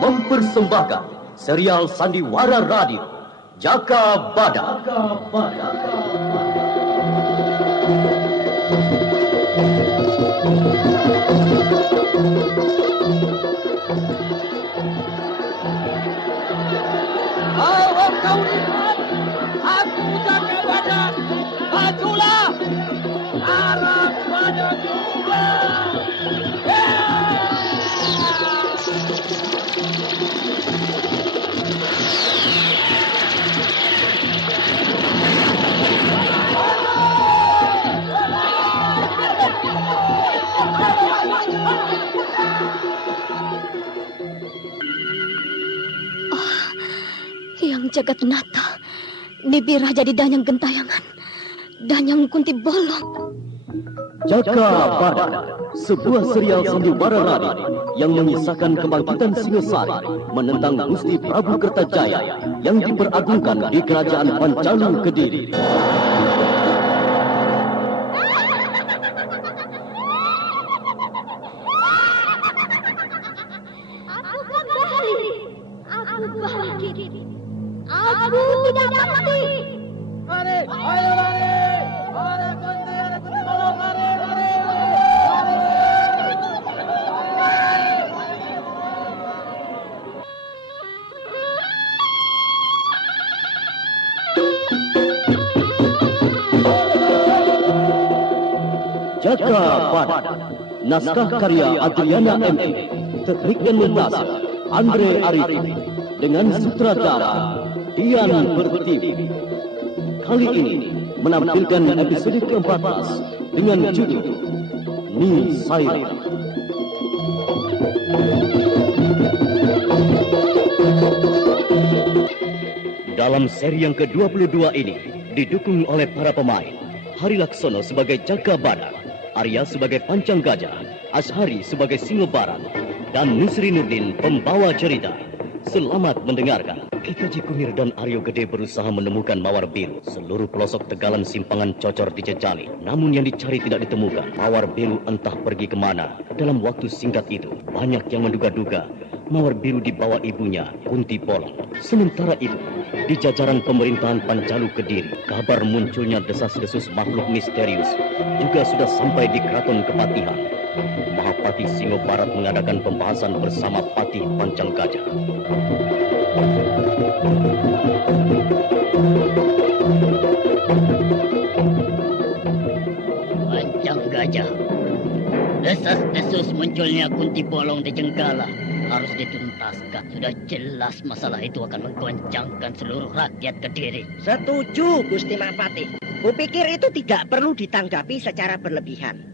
mempersembahkan serial Sandiwara Radio Jaka Badak. Awak kau lihat, aku Jaka Badak, majulah, arah pada juga. Yang jagat nata, Nibirah jadi danyang gentayangan, danyang kunti bolong. Jaka Badak, sebuah serial Sandiwara Radio yang mengisahkan kebangkitan Singasari menentang Gusti Prabu Kertajaya yang diperagungkan di Kerajaan Pancalu Kediri. Aku tidak mati. Mari, ayo lari. Ada kunti bolong, lari. Jaka Badak, naskah karya Adriana M.E., teknik dan montase Andre Arifin, dengan sutradara Dian Pertiwi. Kali ini menampilkan episode ke-14 dengan judul Ni Saira. Dalam seri yang ke-22 ini didukung oleh para pemain Hari Laksono sebagai Jaka Badak, Arya sebagai Pancang Gajah, Ashari sebagai Singo Barat, dan Nusri Nurdin pembawa cerita. Selamat mendengarkan. Kitaji Kunir dan Aryo Gede berusaha menemukan Mawar Biru. Seluruh pelosok tegalan simpangan Cocor dijejali. Namun yang dicari tidak ditemukan. Mawar Biru entah pergi kemana. Dalam waktu singkat itu, banyak yang menduga-duga Mawar Biru dibawa ibunya, Kunti Bolong. Sementara itu, di jajaran pemerintahan Pancalu Kediri, kabar munculnya desas-desus makhluk misterius juga sudah sampai di Keraton Kepatihan. Mahapati Singo Barat mengadakan pembahasan bersama Patih Pancang Gajah. Pancang Gajah, desas-desus munculnya Kunti Bolong di Jenggala harus dituntaskan. Sudah jelas masalah itu akan menggoncangkan seluruh rakyat Kediri. Setuju, Gusti Mahapati. Kupikir itu tidak perlu ditanggapi secara berlebihan.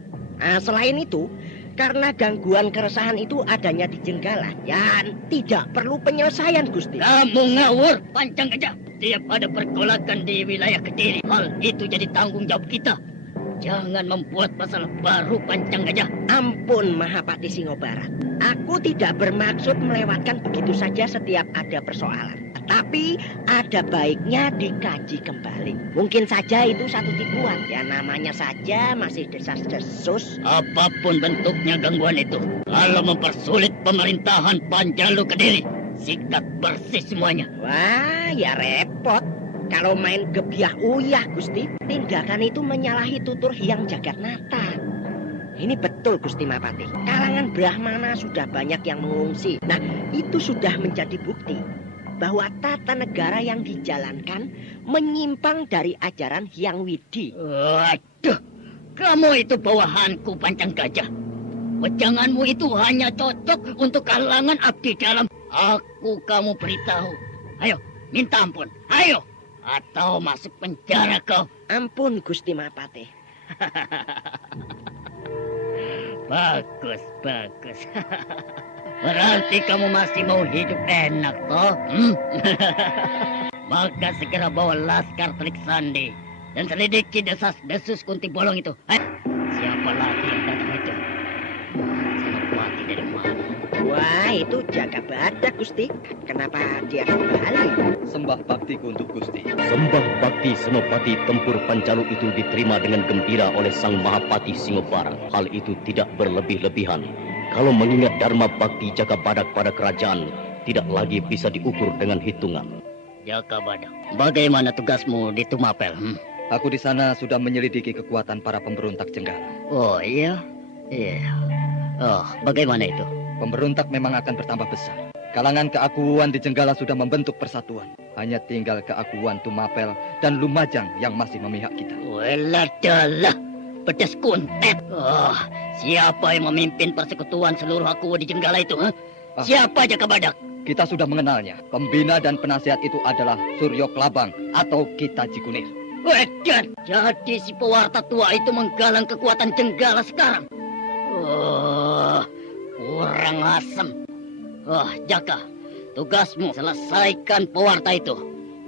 Selain itu, karena gangguan keresahan itu adanya di Jenggala, ya tidak perlu penyelesaian, Gusti. Kamu ngawur, Pancang Gajah. Tiap ada pergolakan di wilayah Kediri, hal itu jadi tanggung jawab kita. Jangan membuat masalah baru, Pancang Gajah. Ampun, Mahapati Singo Barat. Aku tidak bermaksud melewatkan begitu saja setiap ada persoalan. Tapi ada baiknya dikaji kembali. Mungkin saja itu satu tipuan. Ya namanya saja masih desas-desus. Apapun bentuknya gangguan itu, kalau mempersulit pemerintahan Pancalu Kediri, sikat bersih semuanya. Wah, ya repot. Kalau main gebiah uyah, Gusti. Tindakan itu menyalahi tutur Hyang Jagatnata. Ini betul, Gusti Mahapati. Kalangan Brahmana sudah banyak yang mengungsi. Nah, itu sudah menjadi bukti bahwa tata negara yang dijalankan menyimpang dari ajaran Hyang Widi. Waduh, kamu itu bawahanku, Pancang Gajah. Wejanganmu itu hanya cocok untuk kalangan abdi dalam. Aku kamu beritahu. Ayo, minta ampun. Ayo, atau masuk penjara kau. Ampun, Gusti Mahapati. Bagus, bagus. Berarti kamu masih mau hidup enak, toh? Maka segera bawa Laskar Telik Sandi dan selidiki desas-desus Kunti Bolong itu. Siapa lagi yang datang itu? Senopati dari mana? Wah, itu Jaka Badak, Gusti. Kenapa dia kembali? Sembah baktiku untuk Gusti. Sembah bakti Senopati tempur Pancalu itu diterima dengan gembira oleh Sang Mahapati Singo Barat. Hal itu tidak berlebih-lebihan. Kalau mengingat dharma bakti Jaka Badak pada kerajaan, tidak lagi bisa diukur dengan hitungan. Jaka Badak, bagaimana tugasmu di Tumapel? Aku di sana sudah menyelidiki kekuatan para pemberontak Jenggala. Oh iya? Iya. Oh, bagaimana itu? Pemberontak memang akan bertambah besar. Kalangan keakuan di Jenggala sudah membentuk persatuan. Hanya tinggal keakuan Tumapel dan Lumajang yang masih memihak kita. Weladalah, pedas kuntet. Oh, siapa yang memimpin persekutuan seluruh aku di Jenggala itu? Siapa Jaka Badak? Kita sudah mengenalnya. Pembina dan penasihat itu adalah Suryo Klabang atau Kita Jikunir. Wedan, jadi si pewarta tua itu menggalang kekuatan Jenggala sekarang. Oh, kurang asem. Oh, Jaka, tugasmu selesaikan pewarta itu.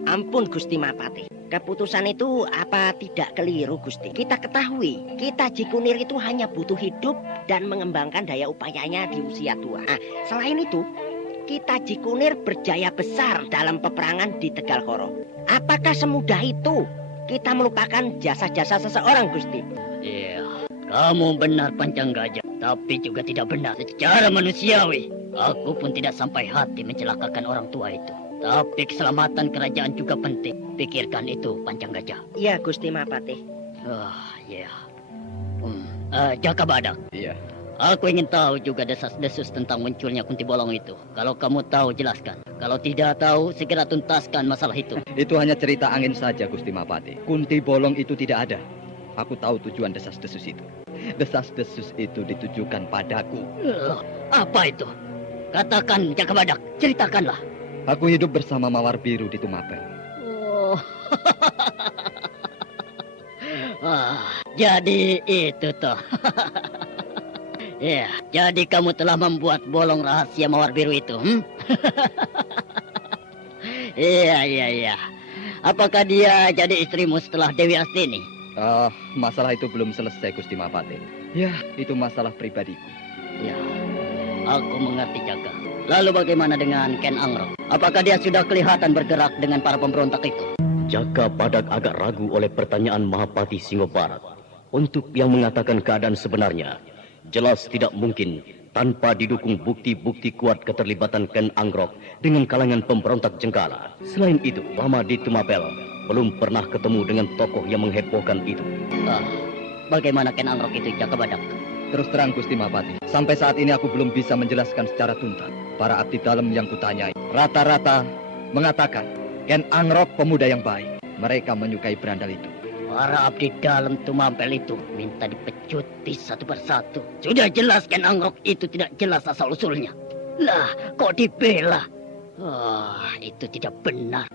Ampun Gusti Mapati. Keputusan itu apa tidak keliru Gusti? Kita ketahui, Kita Jikunir itu hanya butuh hidup dan mengembangkan daya upayanya di usia tua. Nah, selain itu, Kita Jikunir berjaya besar dalam peperangan di Tegal Koro. Apakah semudah itu kita melupakan jasa-jasa seseorang, Gusti? Iya, kamu benar Pancang Gajah. Tapi juga tidak benar secara manusiawi. Aku pun tidak sampai hati mencelakakan orang tua itu. Tapi keselamatan kerajaan juga penting. Pikirkan itu, Pancang Gajah. Iya, Gusti Mapati. Iya. Jaka Badak. Iya. Aku ingin tahu juga desas-desus tentang munculnya Kunti Bolong itu. Kalau kamu tahu, jelaskan. Kalau tidak tahu, segera tuntaskan masalah itu. Itu hanya cerita angin saja, Gusti Mapati. Kunti Bolong itu tidak ada. Aku tahu tujuan desas-desus itu. Desas-desus itu ditujukan padaku. Apa itu? Katakan, Jaka Badak. Ceritakanlah. Aku hidup bersama Mawar Biru di Tumapel. Oh. Jadi itu toh. Ya, jadi kamu telah membuat bolong rahasia Mawar Biru itu, Iya. Apakah dia jadi istrimu setelah Dewi Astini? Masalah itu belum selesai, Gusti Mapati. Ya, itu masalah pribadiku. Ya, aku mengerti Jaka. Lalu bagaimana dengan Ken Angrok? Apakah dia sudah kelihatan bergerak dengan para pemberontak itu? Jaka Badak agak ragu oleh pertanyaan Mahapati Singobarat. Untuk yang mengatakan keadaan sebenarnya, jelas tidak mungkin tanpa didukung bukti-bukti kuat keterlibatan Ken Angrok dengan kalangan pemberontak Jenggala. Selain itu, lama di Tumapel belum pernah ketemu dengan tokoh yang menghebohkan itu. Bagaimana Ken Angrok itu, Jaka Badak? Terus terang, Gusti Mapati, sampai saat ini aku belum bisa menjelaskan secara tuntas. Para abdi dalam yang kutanyai, rata-rata mengatakan Ken Angrok pemuda yang baik. Mereka menyukai berandal itu. Para abdi dalam Tumapel itu minta dipecuti satu persatu. Sudah jelas Ken Angrok itu tidak jelas asal-usulnya. Lah, kok dibela? Itu tidak benar.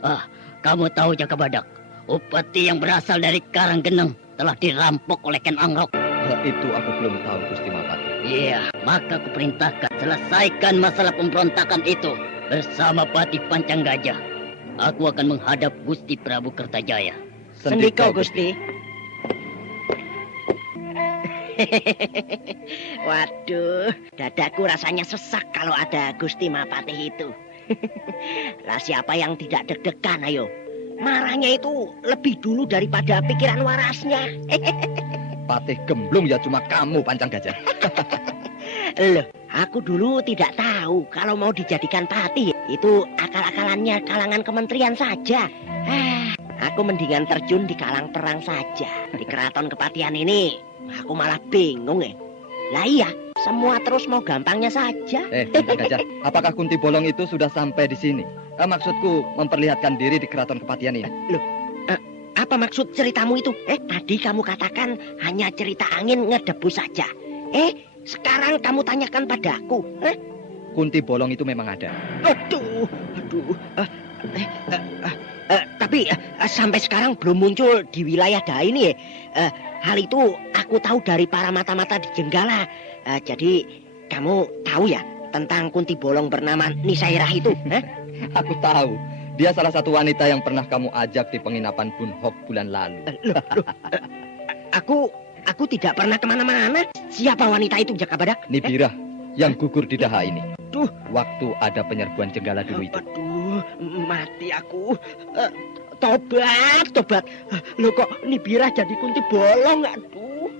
Kamu tahu Jaka Badak, upeti yang berasal dari Karanggeneng telah dirampok oleh Ken Angrok. Itu aku belum tahu, Gusti Mapati. Iya, maka kuperintahkan selesaikan masalah pemberontakan itu bersama Patih Pancang Gajah. Aku akan menghadap Gusti Prabu Kertajaya. Sendikau, Gusti. Waduh, dadaku rasanya sesak kalau ada Gusti Mapati itu. Lah siapa yang tidak deg-degan, ayo. Marahnya itu lebih dulu daripada pikiran warasnya. Patih gemblung ya cuma kamu, Pancang Gajah. Loh, aku dulu tidak tahu kalau mau dijadikan patih itu akal-akalannya kalangan kementerian saja. Aku mendingan terjun di kalang perang saja. Di keraton Kepatihan ini, aku malah bingung ya. Lah iya, semua terus mau gampangnya saja. Pancang Gajah, apakah Kunti Bolong itu sudah sampai di sini? Maksudku memperlihatkan diri di keraton Kepatihan ini. Loh, apa maksud ceritamu itu? Tadi kamu katakan hanya cerita angin ngedebu saja. Sekarang kamu tanyakan padaku. Kunti Bolong itu memang ada. Aduh. Tapi sampai sekarang belum muncul di wilayah Dai ini ya. Hal itu aku tahu dari para mata-mata di Jenggala. Jadi kamu tahu ya tentang Kunti Bolong bernama Nisairah itu? Aku tahu. Dia salah satu wanita yang pernah kamu ajak di penginapan Bunhok bulan lalu. Aku tidak pernah kemana-mana. Siapa wanita itu, Jaka Badak? Nibirah yang gugur di Daha ini. Duh, waktu ada penyerbuan Jenggala dulu itu. Aduh, mati aku. Tobat. Loh kok Nibirah jadi Kunti Bolong? Aduh.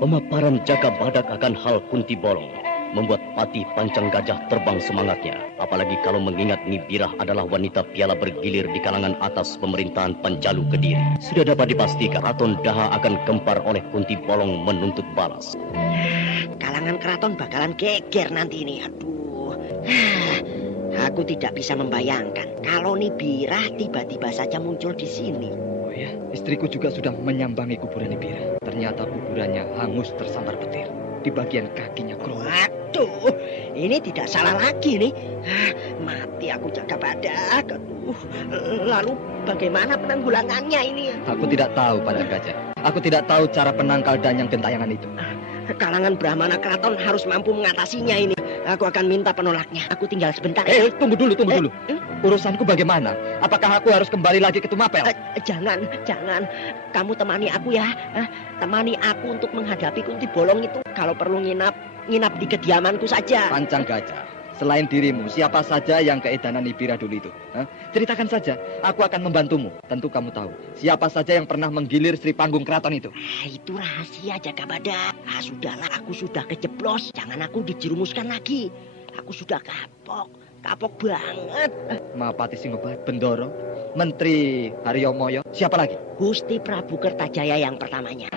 Pemaparan Jaka Badak akan hal Kunti Bolong membuat Patih Pancang Gajah terbang semangatnya. Apalagi kalau mengingat Nibirah adalah wanita piala bergilir di kalangan atas pemerintahan Panjalu Kediri. Sudah dapat dipastikan Keraton Daha akan gempar oleh Kunti Bolong menuntut balas. Kalangan keraton bakalan geger nanti ini. Aduh. Aku tidak bisa membayangkan kalau Nibirah tiba-tiba saja muncul di sini. Oh ya, istriku juga sudah menyambangi kuburan Nibirah. Ternyata kuburannya hangus tersambar petir. Di bagian kakinya keruh. Waduh, ini tidak salah lagi nih. Mati aku Jaga Badak. Aduh, lalu bagaimana penanggulangannya ini? Aku tidak tahu, Pancang Gajah. Aku tidak tahu cara penangkal danyang gentayangan itu. Kalangan Brahmana Keraton harus mampu mengatasinya ini. Aku akan minta penolaknya. Aku tinggal sebentar. Tunggu dulu. Urusanku bagaimana? Apakah aku harus kembali lagi ke Tumapel? Jangan. Kamu temani aku ya. Temani aku untuk menghadapi Kunti Bolong itu. Kalau perlu nginap di kediamanku saja. Pancang Gajah, selain dirimu, siapa saja yang keedanan Nibirah dulu itu? Ceritakan saja, aku akan membantumu. Tentu kamu tahu, siapa saja yang pernah menggilir Sri Panggung Keraton itu. Itu rahasia Jaga Badak. Sudahlah, aku sudah kejeblos. Jangan aku dijerumuskan lagi. Aku sudah kapok banget. Mahapati Singobarat, Bendoro, Menteri Haryomoyo, siapa lagi? Gusti Prabu Kertajaya yang pertamanya.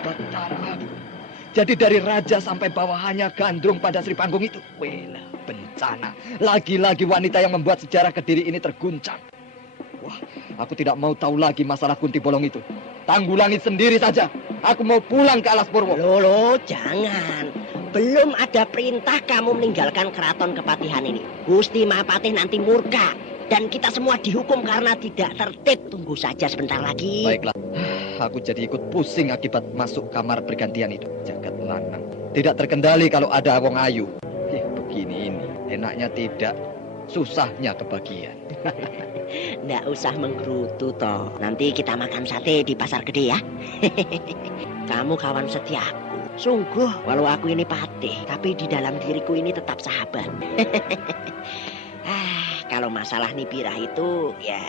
Batara. Jadi dari raja sampai bawahannya gandrung pada Sri Panggung itu. Wela, bencana. Lagi-lagi wanita yang membuat sejarah Kediri ini terguncang. Wah, aku tidak mau tahu lagi masalah Kunti Bolong itu. Tanggulangi sendiri saja. Aku mau pulang ke Alas Purwo. Loh, jangan. Belum ada perintah kamu meninggalkan keraton Kepatihan ini. Gusti Mahapatih nanti murka. Dan kita semua dihukum karena tidak tertib. Tunggu saja sebentar lagi. Baiklah. Aku jadi ikut pusing akibat masuk kamar pergantian itu. Jagat lanang. Tidak terkendali kalau ada wong ayu. Begini ini. Enaknya tidak. Susahnya kebagian. Nggak usah menggerutu toh. Nanti kita makan sate di pasar gede ya. Kamu kawan setiaku. Sungguh, walau aku ini patih, tapi di dalam diriku ini tetap sahabat. Kalau masalah Nibirah itu, ya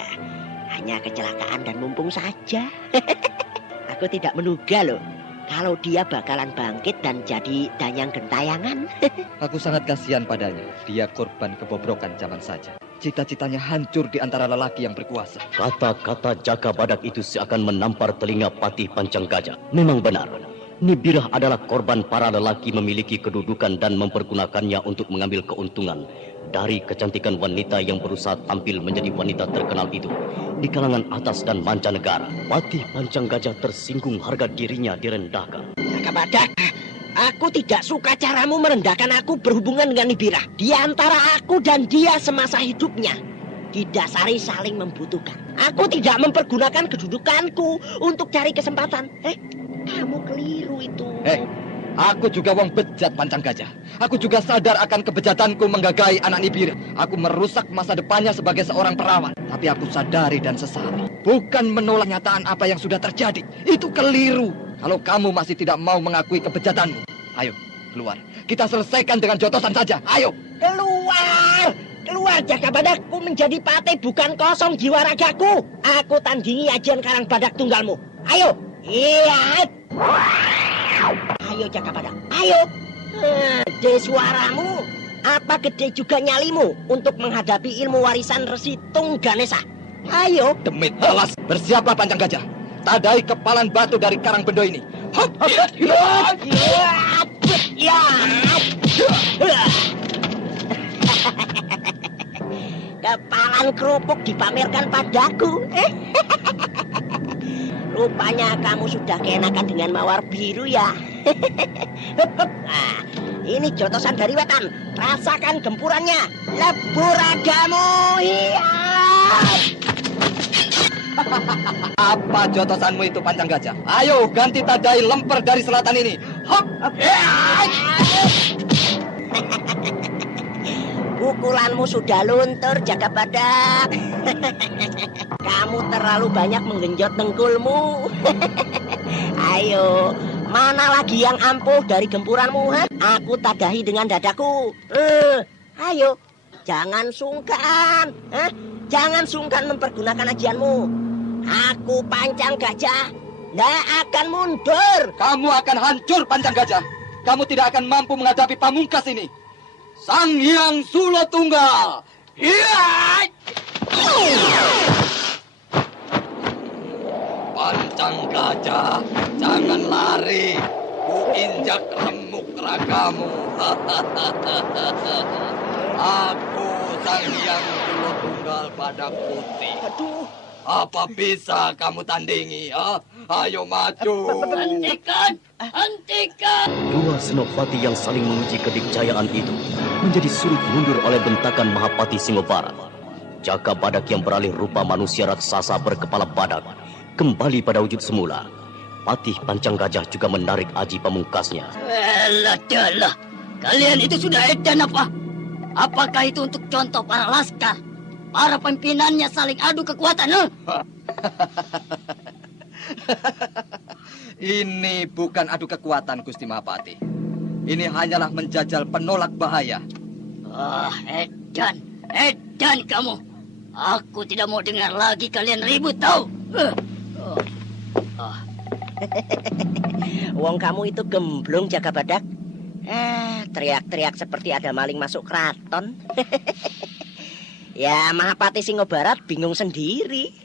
hanya kecelakaan dan mumpung saja. Aku tidak menduga loh, kalau dia bakalan bangkit dan jadi danyang gentayangan. Aku sangat kasihan padanya. Dia korban kebobrokan zaman saja. Cita-citanya hancur di antara lelaki yang berkuasa. Kata-kata Jaga Badak itu seakan menampar telinga Patih Pancang Gajah. Memang benar. Nibirah adalah korban para lelaki memiliki kedudukan dan mempergunakannya untuk mengambil keuntungan dari kecantikan wanita yang berusaha tampil menjadi wanita terkenal itu di kalangan atas dan mancanegara. Patih Pancang Gajah tersinggung harga dirinya direndahkan. Jaga Badak, aku tidak suka caramu merendahkan aku berhubungan dengan Nibirah. Di antara aku dan dia semasa hidupnya didasari saling membutuhkan. Aku tidak mempergunakan kedudukanku untuk cari kesempatan. Kamu keliru itu. Aku juga wong bejat Pancang Gajah. Aku juga sadar akan kebejatanku menggagai anak Nibirah. Aku merusak masa depannya sebagai seorang perawan. Tapi aku sadari dan sesali. Bukan menolak nyataan apa yang sudah terjadi. Itu keliru. Kalau kamu masih tidak mau mengakui kebejatanmu, ayo keluar. Kita selesaikan dengan jotosan saja. Ayo. Keluar Jaga Badakku menjadi patih bukan kosong jiwa ragaku. Aku tandingi ajian Karang Badak tunggalmu. Ayo. Iya. Ayo Jaga Badak, ayo. Gede suaramu. Apa gede juga nyalimu untuk menghadapi ilmu warisan Resi Tungganesa? Ayo. Demit alas, bersiaplah Pancang Gajah. Tadai kepalan batu dari Karang Bendo ini. Hop. Ya. Kepalan kerupuk dipamerkan padaku. Rupanya kamu sudah keenakan dengan mawar biru ya. Nah, ini jotosan dari wetan. Rasakan gempurannya. Lebur ragamu. Iya. Apa jotosanmu itu Pancang Gajah? Ayo ganti tadai lemper dari selatan ini. Hop. Pukulanmu sudah luntur Jaga Badak. Kamu terlalu banyak menggenjot dengkulmu. Ayo, mana lagi yang ampuh dari gempuranmu? Aku tadahi dengan dadaku. Ayo, jangan sungkan. Jangan sungkan mempergunakan ajianmu. Aku Pancang Gajah, tidak akan mundur. Kamu akan hancur Pancang Gajah. kamu tidak akan mampu menghadapi pamungkas ini. Sang Hyang Sula Tunggal. Iya! Pancang Gajah, jangan lari. Ku injak remuk ragamu. Aku Sang Hyang Sula Tunggal Badak Putih. Aduh. Apa bisa kamu tandingi? Ha? Ayo maju. Hentikan! Hentikan! Dua senopati yang saling menguji kedikjayaan itu menjadi surut mundur oleh bentakan Mahapati Singobarat. Jaka Badak yang beralih rupa manusia raksasa berkepala badak kembali pada wujud semula. Patih Pancang Gajah juga menarik aji pamungkasnya. Elah, kalian itu sudah edan apa? Apakah itu untuk contoh para laskar? Para pimpinannya saling adu kekuatan, Ini bukan adu kekuatan, Gusti Mahapati. Ini hanyalah menjajal penolak bahaya. Edan kamu. Aku tidak mau dengar lagi kalian ribut, tahu? Wong kamu itu gemblong, Jaka Badak. Teriak-teriak seperti ada maling masuk keraton. Ya, Mahapati Singobarat bingung sendiri.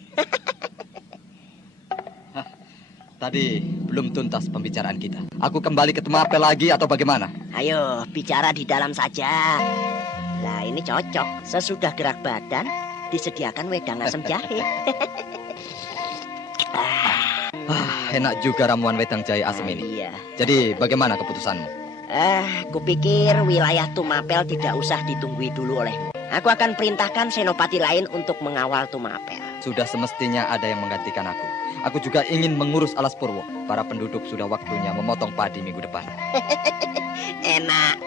Tadi belum tuntas pembicaraan kita. Aku kembali ke Tumapel lagi atau bagaimana? Ayo, bicara di dalam saja. Nah, ini cocok. Sesudah gerak badan, disediakan wedang asam jahe. Enak juga ramuan wedang jahe asam ini. Iya. Jadi bagaimana keputusanmu? Kupikir wilayah Tumapel tidak usah ditunggu dulu olehmu. Aku akan perintahkan senopati lain untuk mengawal Tumapel. Sudah semestinya ada yang menggantikan aku. Aku juga ingin mengurus Alas Purwo. Para penduduk sudah waktunya memotong padi minggu depan. Enak,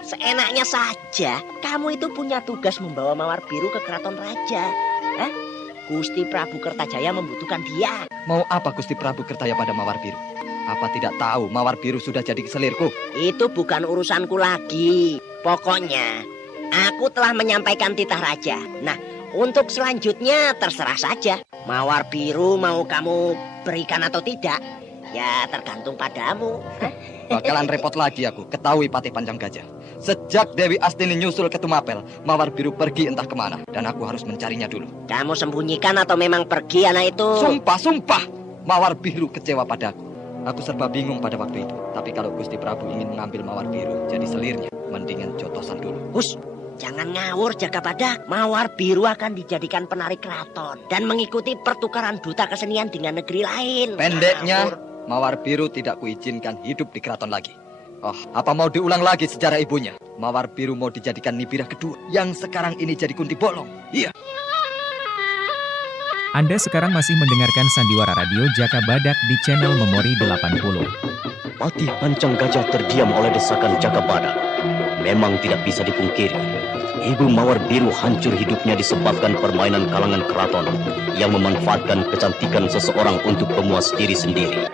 seenaknya saja. Kamu itu punya tugas membawa Mawar Biru ke Keraton Raja. Gusti Prabu Kertajaya membutuhkan dia. Mau apa Gusti Prabu Kertaya pada Mawar Biru? Apa tidak tahu Mawar Biru sudah jadi keselirku? Itu bukan urusanku lagi. Pokoknya aku telah menyampaikan titah raja. Nah, untuk selanjutnya terserah saja. Mawar Biru mau kamu berikan atau tidak, ya tergantung padamu. Bakalan repot lagi aku, ketahui Patih Pancang Gajah. Sejak Dewi Astini nyusul ke Tumapel, Mawar Biru pergi entah kemana. Dan aku harus mencarinya dulu. Kamu sembunyikan atau memang pergi anak itu? Sumpah! Mawar Biru kecewa padaku. Aku serba bingung pada waktu itu. Tapi kalau Gusti Prabu ingin mengambil Mawar Biru jadi selirnya, mendingan jotosan dulu. Hush! Jangan ngawur, Jaka Badak. Mawar Biru akan dijadikan penarik keraton dan mengikuti pertukaran duta kesenian dengan negeri lain. Pendeknya, Mawar Biru tidak kuizinkan hidup di keraton lagi. Oh, apa mau diulang lagi sejarah ibunya? Mawar Biru mau dijadikan Nibirah kedua, yang sekarang ini jadi Kunti Bolong. Iya. Anda sekarang masih mendengarkan Sandiwara Radio Jaka Badak di channel Memori 80. Patih Pancang Gajah terdiam oleh desakan Jaka Badak. Memang tidak bisa dipungkiri, Ibu Mawar Biru hancur hidupnya disebabkan permainan kalangan keraton yang memanfaatkan kecantikan seseorang untuk pemuas diri sendiri.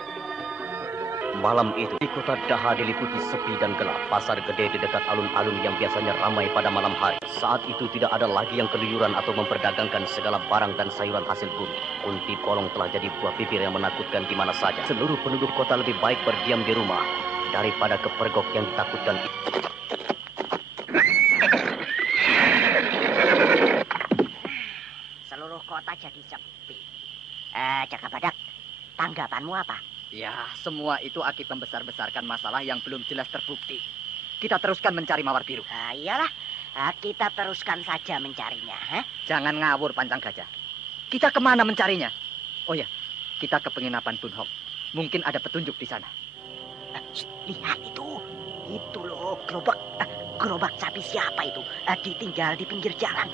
Malam itu, di kota Daha diliputi sepi dan gelap. Pasar gede di dekat alun-alun yang biasanya ramai pada malam hari. Saat itu tidak ada lagi yang keluyuran atau memperdagangkan segala barang dan sayuran hasil bumi. Kunti Bolong telah jadi buah bibir yang menakutkan di mana saja. Seluruh penduduk kota lebih baik berdiam di rumah daripada kepergok yang ditakutkan itu. Seluruh kota jadi sepi. Jaka Badak, tanggapanmu apa? Ya, semua itu akibat membesar-besarkan masalah yang belum jelas terbukti. Kita teruskan mencari Mawar Biru. Iyalah, kita teruskan saja mencarinya. Jangan ngawur, Pancang Gajah. Kita kemana mencarinya? Oh ya, kita ke penginapan Bunhok. Mungkin ada petunjuk di sana. Lihat itu. Itu loh, gerobak sapi siapa itu? Ditinggal di pinggir jalan.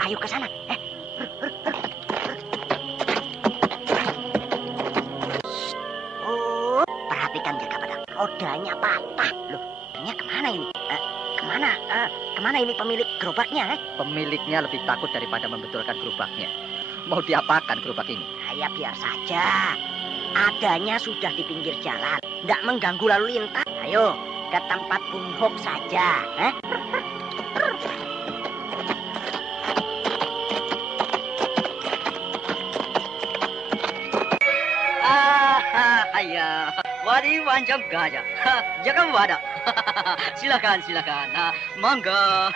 Ayo ke sana. Perhatikan Jaka Badak. Rodanya patah. Loh, ini kemana ini? Kemana ini pemilik gerobaknya? Pemiliknya lebih takut daripada membetulkan gerobaknya. Mau diapakan gerobak ini? Ya biar saja. Adanya sudah di pinggir jalan. Tidak mengganggu lalu lintas. Ayo, ke tempat Bunhok saja. Wadi Panjang Gajah. Jaga Badak. Silakan, silakan. Mangga.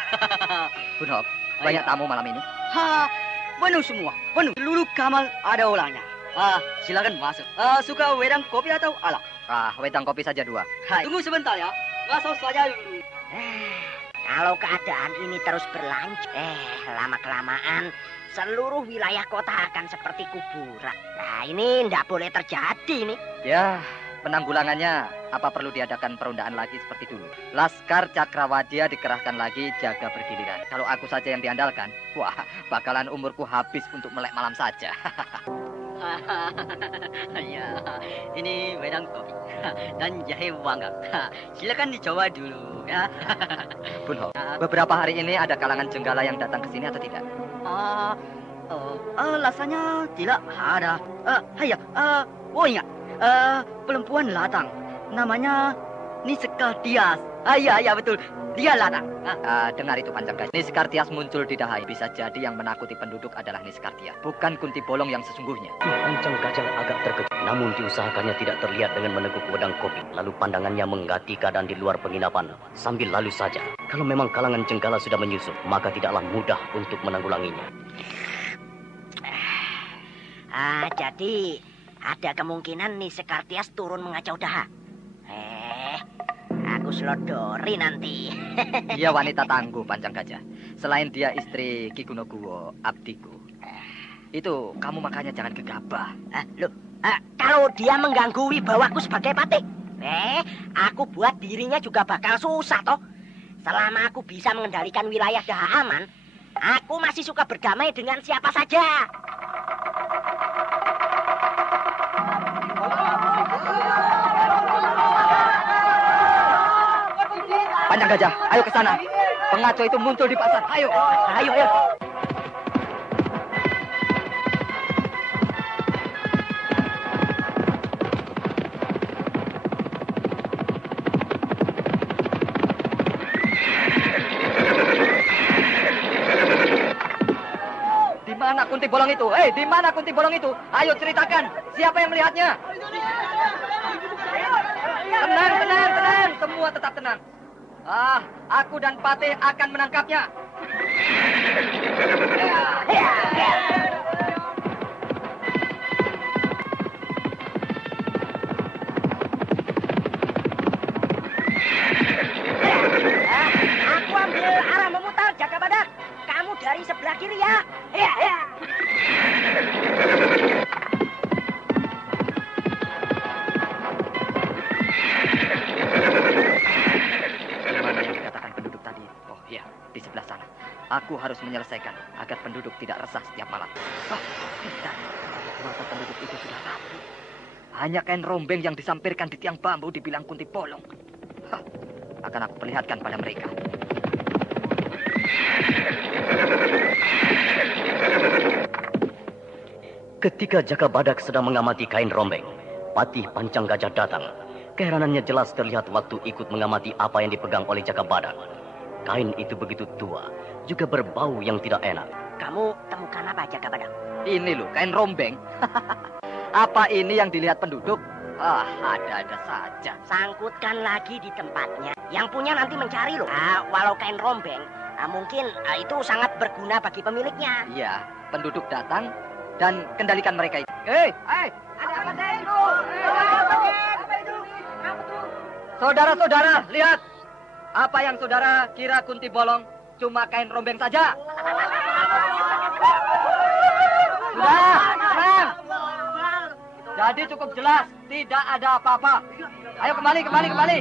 Bunhok, banyak tamu malam ini. Penuh semua. Penuh. Seluruh kamar ada orangnya. Silakan masuk. Suka wedang kopi atau alak? Wedang kopi saja 2. Tunggu sebentar ya. Masuk saja dulu. Kalau keadaan ini terus berlanjut, lama-kelamaan seluruh wilayah kota akan seperti kuburan. Nah, ini ndak boleh terjadi nih. Ya, penanggulangannya apa perlu diadakan perundaan lagi seperti dulu? Laskar Cakrawadya dikerahkan lagi jaga bergiliran. Kalau aku saja yang diandalkan, wah, bakalan umurku habis untuk melek malam saja. Ya, ini wedang kopi dan jahe wanggang. Silakan dicoba dulu ya. Bunhok, beberapa hari ini ada kalangan jenggala yang datang ke sini atau tidak? Rasanya tidak ada. Oh ingat, perempuan latang. Namanya Niska Tias. Iya betul. Dia latang. Dengar itu Panjang Gajah. Niskartias muncul di Dahai. Bisa jadi yang menakuti penduduk adalah Niskartias, bukan Kunti Bolong yang sesungguhnya. Pancang Gajah agak terkejut, namun diusahakannya tidak terlihat dengan meneguk wedang kopi. Lalu pandangannya menggati keadaan di luar penginapan, sambil lalu saja. Kalau memang kalangan jenggala sudah menyusup, maka tidaklah mudah untuk menanggulanginya. Jadi ada kemungkinan nih Sekartias turun mengacau Daha. Aku selodori nanti. Dia wanita tangguh, Panjang Gajah. Selain dia istri Ki Gunoguwo, abdiku. Itu kamu makanya jangan gegabah. Kalau dia mengganggu wibawaku sebagai patih, aku buat dirinya juga bakal susah toh. Selama aku bisa mengendalikan wilayah Daha aman, aku masih suka berdamai dengan siapa saja. Panjang Gajah, ayo ke sana. Pengaco itu muncul di pasar. Ayo. Di mana Kunti Bolong itu? Di mana Kunti Bolong itu? Ayo ceritakan. Siapa yang melihatnya? Tenang. Semua tetap tenang. Aku dan Patih akan menangkapnya. Aku ambil arah memutar, jaga badak. Kamu dari sebelah kiri ya. Di sebelah sana. Aku harus menyelesaikan agar penduduk tidak resah setiap malam. Tidak. Masa penduduk itu sudah rapi. Hanya kain rombeng yang disampirkan di tiang bambu dibilang Kunti Bolong. Akan aku perlihatkan pada mereka. Ketika Jaka Badak sedang mengamati kain rombeng, Patih Pancang Gajah datang. Keheranannya jelas terlihat waktu ikut mengamati apa yang dipegang oleh Jaka Badak. Kain itu begitu tua, juga berbau yang tidak enak. Kamu temukan apa, Jaka Badak? Ini loh, kain rombeng. Apa ini yang dilihat penduduk? Ada-ada saja. Sangkutkan lagi di tempatnya. Yang punya nanti mencari loh. Walau kain rombeng, mungkin itu sangat berguna bagi pemiliknya. Iya, penduduk datang dan kendalikan mereka itu. Ada apa itu? Saudara-saudara, lihat. Apa yang saudara kira Kunti Bolong cuma kain rombeng saja? Sudah, tenang. Jadi cukup jelas, tidak ada apa-apa. Ayo kembali.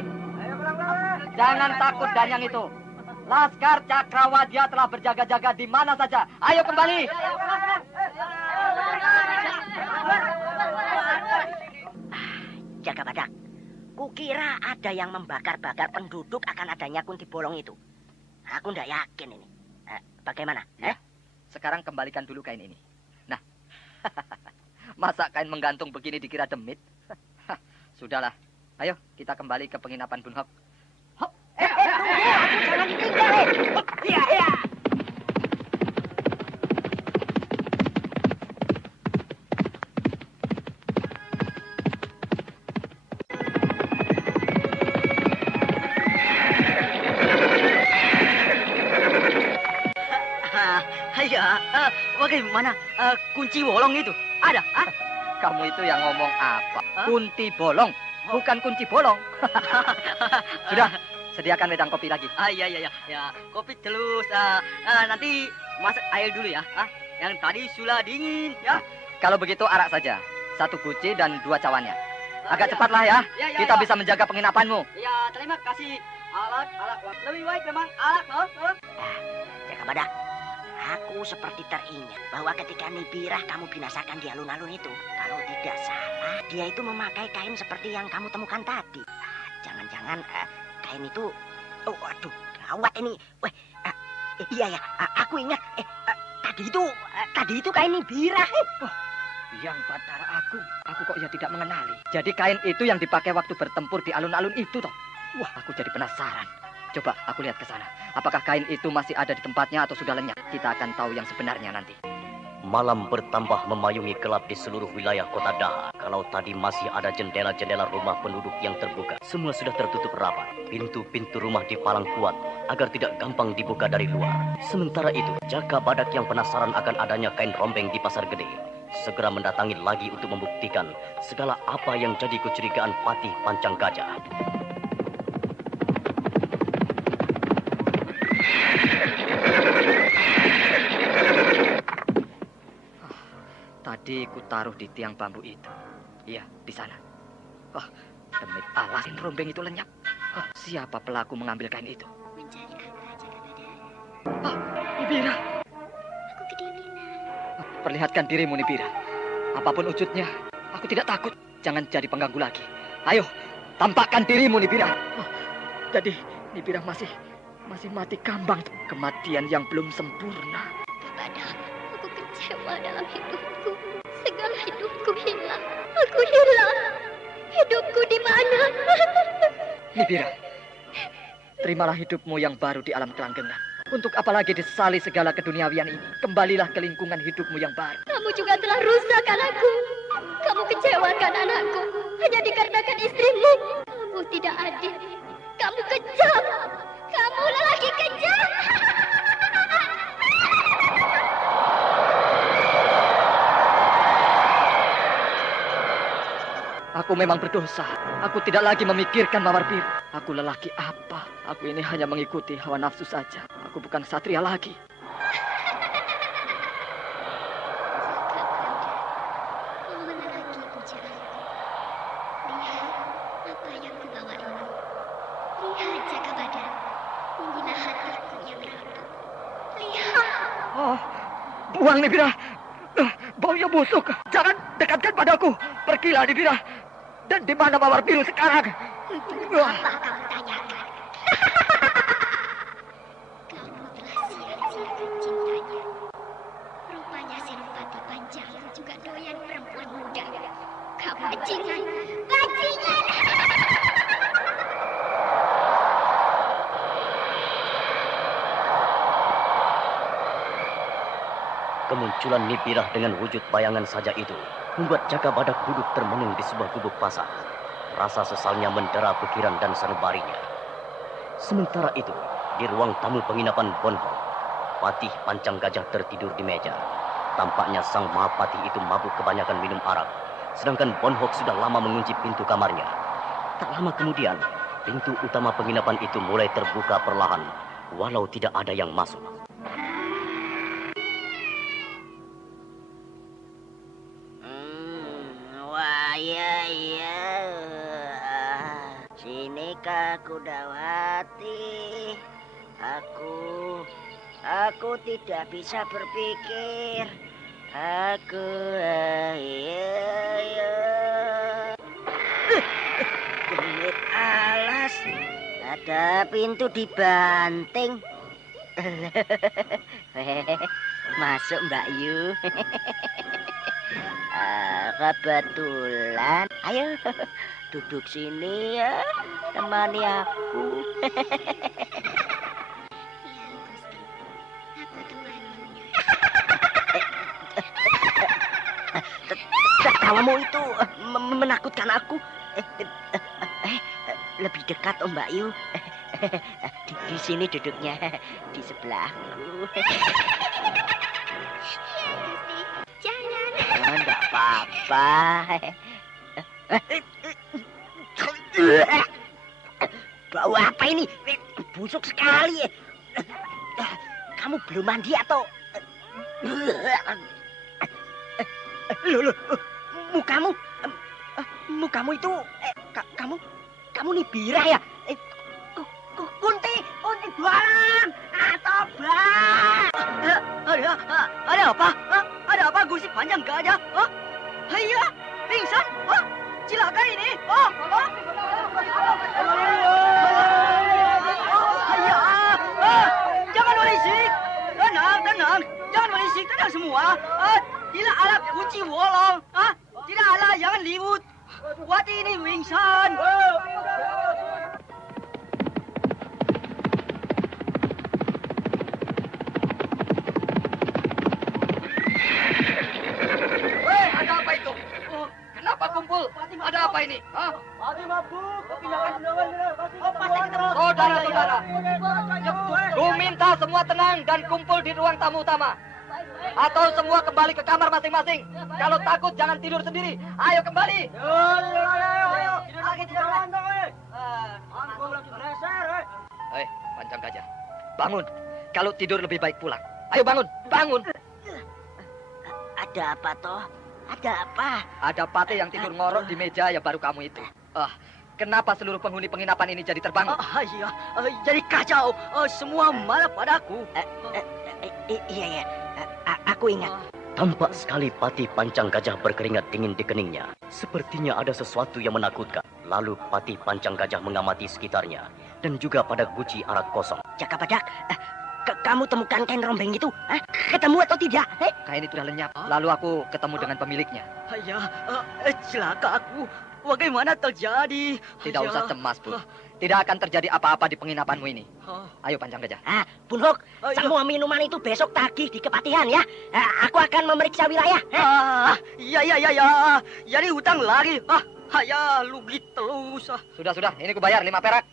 Jangan takut dan yang itu. Laskar Cakrawadya telah berjaga-jaga di mana saja. Ayo kembali. Jaka Badak, kukira ada yang membakar-bakar penduduk akan adanya Kunti Bolong itu. Aku ndak yakin ini. Bagaimana? Sekarang kembalikan dulu kain ini. Nah, masa kain menggantung begini dikira demit? Sudahlah, ayo kita kembali ke penginapan Bunhok. Aku jangan ditinggal. Iya. Iya, bagaimana kunci bolong itu? Ada? Hah? Kamu itu yang ngomong apa? Kunti bolong, bukan kunci bolong. Sudah, sediakan wedang kopi lagi. Iya. Ya, kopi terus. Nanti masak air dulu ya. Yang tadi sudah dingin ya. Kalau begitu arak saja. 1 guci dan 2 cawannya. Agak Iya. cepatlah ya. Ya, Kita ya. bisa menjaga penginapanmu. Ya, terima kasih. Alat. Lebih baik memang alat. Jaka Badak, aku seperti teringat bahwa ketika Nibirah kamu binasakan di alun-alun itu, kalau tidak salah, dia itu memakai kain seperti yang kamu temukan tadi. Jangan-jangan kain itu, aduh, gawat ini. Iya ya, aku ingat. Tadi itu kain Nibirah. Yang Batara aku kok ya tidak mengenali. Jadi kain itu yang dipakai waktu bertempur di alun-alun itu toh. Wah, aku jadi penasaran. Coba aku lihat ke sana. Apakah kain itu masih ada di tempatnya atau sudah lenyap? Kita akan tahu yang sebenarnya nanti. Malam bertambah memayungi gelap di seluruh wilayah kota Daha. Kalau tadi masih ada jendela-jendela rumah penduduk yang terbuka, semua sudah tertutup rapat. Pintu-pintu rumah dipalang kuat agar tidak gampang dibuka dari luar. Sementara itu, Jaka Badak yang penasaran akan adanya kain rombeng di Pasar Gede segera mendatangi lagi untuk membuktikan segala apa yang jadi kecurigaan Patih Pancang Gajah. Tadi ku taruh di tiang bambu itu. Iya, di sana. Demi Allah, kain rombeng itu lenyap. Siapa pelaku mengambil kain itu? Mencari apa, Jaka Badak? Nibira. Aku kedinginan. Perlihatkan dirimu, Nibira. Apapun wujudnya, aku tidak takut. Jangan jadi pengganggu lagi. Ayo, tampakkan dirimu, Nibira. Jadi, Nibira masih mati kambang. Kematian yang belum sempurna. Badak, aku kecewa dalam hidupku. Segala hidupku hilang. Aku hilang. Hidupku di mana? Nibira, terimalah hidupmu yang baru di alam kelanggengan. Untuk apa lagi disesali segala keduniawian ini? Kembalilah ke lingkungan hidupmu yang baru. Kamu juga telah rusak anakku. Kamu kecewakan anakku hanya dikarenakan istrimu. Kamu tidak adil. Kamu kejam. Kamu lelaki kejam. Aku memang berdosa. Aku tidak lagi memikirkan mawar biru. Aku lelaki apa? Aku ini hanya mengikuti hawa nafsu saja. Aku bukan satria lagi. Kau lelaki pujaanku. Lihat apa yang kubawa ini. Lihat Jaka Badak. Inilah hatiku yang rapuh. Lihat. Buang Nibira. Baunya busuk. Jangan dekatkan padaku. Pergilah Nibira. Dan di mana mawar biru sekarang? Apa kamu tanyakan? Kamu telah sia-siakan cintanya. Rupanya Senopati Panjang juga doyan perempuan muda. Kamu bajingan, bajingan! Kemunculan Nibirah dengan wujud bayangan saja itu membuat Jaka Badak duduk termenung di sebuah gubuk pasar. Rasa sesalnya mendera pikiran dan sanubarinya. Sementara itu, di ruang tamu penginapan Bonho, Patih Pancang Gajah tertidur di meja. Tampaknya sang Mahapati itu mabuk kebanyakan minum arak, sedangkan Bonhok sudah lama mengunci pintu kamarnya. Tak lama kemudian, pintu utama penginapan itu mulai terbuka perlahan, walau tidak ada yang masuk. Iya. Sini Kak Kudawati. Aku tidak bisa berpikir. Demit alas. Ada pintu dibanting. Masuk Mbak Yu. Kebetulan. Ayo duduk sini ya. Temani aku. Aku temaninya. Tawamu itu menakutkan aku. Lebih dekat Om Mbak Yu. Di sini duduknya. Di sebelahku. Iya, Gusti. Jangan. Enggak apa-apa. Bau apa ini? Busuk sekali. Kamu belum mandi atau? Loh, mukamu itu, kamu nih birah ya? Kunti Balang atau Bang? Ada apa? Ada apa Gusti Panjang Gajah? Iya, pingsan. Celaka ini. Jangan berisik. Tenang. Jangan berisik, tenang semua. Tidak ada kunci wolong. Tidak ada, jangan ribut. Wati ini pingsan. Ada apa itu? Kenapa kumpul? Ada apa ini? Pati mabuk, ketinggalan undangan. Saudara-saudara, ku minta semua tenang dan kumpul di ruang tamu utama. Atau semua kembali ke kamar masing-masing. Kalau takut jangan tidur sendiri. Ayo kembali. Ayo. Hei, Panjang Gajah. Bangun. Kalau tidur lebih baik pulang. Ayo bangun. Ada apa toh? Ada apa? Ada Pate yang tidur ngorok di meja ya baru kamu itu. Kenapa seluruh penghuni penginapan ini jadi terbangun? Iya, jadi kacau. Semua marah padaku. Iya. Aku ingat. Tampak sekali Pati Pancang Gajah berkeringat dingin di keningnya. Sepertinya ada sesuatu yang menakutkan. Lalu Pati Pancang Gajah mengamati sekitarnya. Dan juga pada guci arak kosong. Jaka Badak, kamu temukan kain rombeng itu? Ketemu atau tidak? Kain itu sudah lenyap. Lalu aku ketemu dengan pemiliknya. Celaka aku. Bagaimana terjadi? Tidak usah cemas, Bu. Tidak akan terjadi apa-apa di penginapanmu ini. Ayo Panjang Gajah. Bun Hok, semua minuman itu besok tagih di kepatihan ya. Aku akan memeriksa wilayah. Iya. Jadi hutang lagi. Lugi terus. Sudah. Ini ku bayar 5 perak.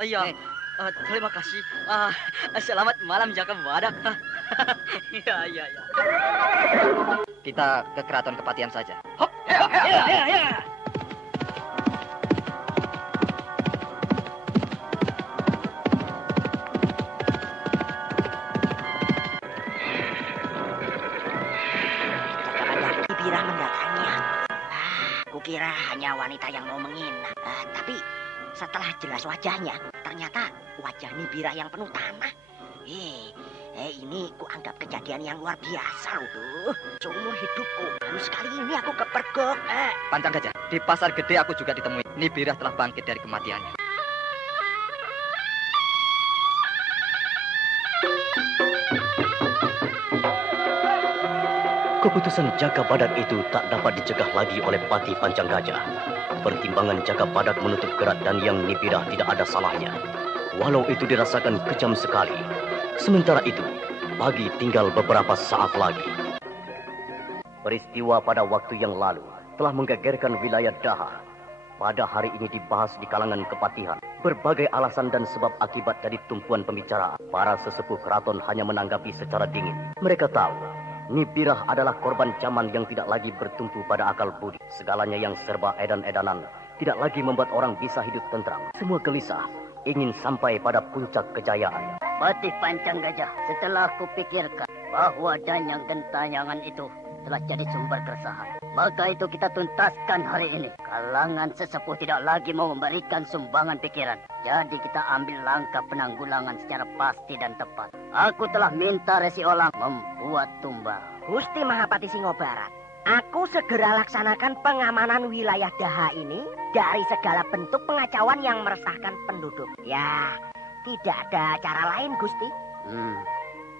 Iya. Nih. Terima kasih. Selamat malam Jaka Badak. Iya. Kita ke keraton kepatihan saja. Ya. Bira mendatanginya. Kukira hanya wanita yang mau menginap. Tapi setelah jelas wajahnya, ternyata wajah Nibira yang penuh tanah. Ini kuanggap kejadian yang luar biasa loh. Seumur hidupku, baru sekali ini aku kepergok. Panjang Gajah, di pasar gede aku juga ditemui. Nibira telah bangkit dari kematiannya. Keputusan Jaka Badak itu tak dapat dicegah lagi oleh Pati Pancang Gajah. Pertimbangan Jaka Badak menutup gerak dan yang Nibira tidak ada salahnya. Walau itu dirasakan kejam sekali. Sementara itu, pagi tinggal beberapa saat lagi. Peristiwa pada waktu yang lalu telah menggegerkan wilayah Daha. Pada hari ini dibahas di kalangan kepatihan. Berbagai alasan dan sebab akibat dari tumpuan pembicaraan. Para sesepuh keraton hanya menanggapi secara dingin. Mereka tahu Nibirah adalah korban zaman yang tidak lagi bertumpu pada akal budi. Segalanya yang serba edan-edanan tidak lagi membuat orang bisa hidup tentram. Semua gelisah, ingin sampai pada puncak kejayaan. Pati Pancang Gajah, setelah kupikirkan bahwa danyang gentayangan itu telah jadi sumber keresahan, maka itu kita tuntaskan hari ini. Kalangan sesepuh tidak lagi mau memberikan sumbangan pikiran. Jadi kita ambil langkah penanggulangan secara pasti dan tepat. Aku telah minta Resi Olang membuat tumbal. Gusti Mahapati Singobarat, aku segera laksanakan pengamanan wilayah Daha ini dari segala bentuk pengacauan yang meresahkan penduduk. Ya, tidak ada cara lain, Gusti.